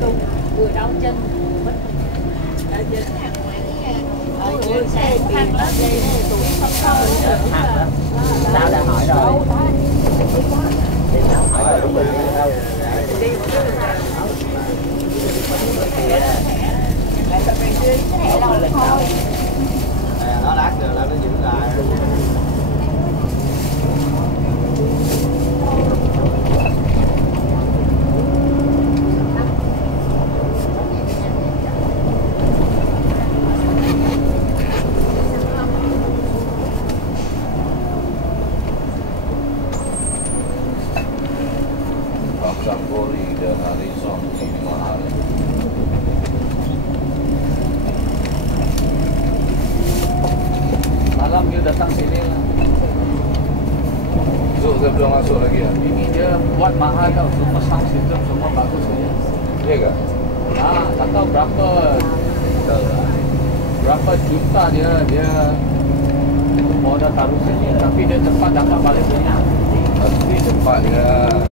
tung vừa đau chân mất đau chân người sẽ thăng lên đây tuổi không thôi sao đã hỏi rồi hỏi rồi đúng rồi nó lát rồi nó giữ lại Campuri dan Harrison ini mahal. Malam dia datang sini lah. Zul dia belum masuk lagi ya. Ini dia buat mahal tau, semua sound system semua bagus saja. Iya ke? Tak tahu berapa juta dia modal taruh sini, tapi dia cepat dapat balik punya. Pasti cepat dia.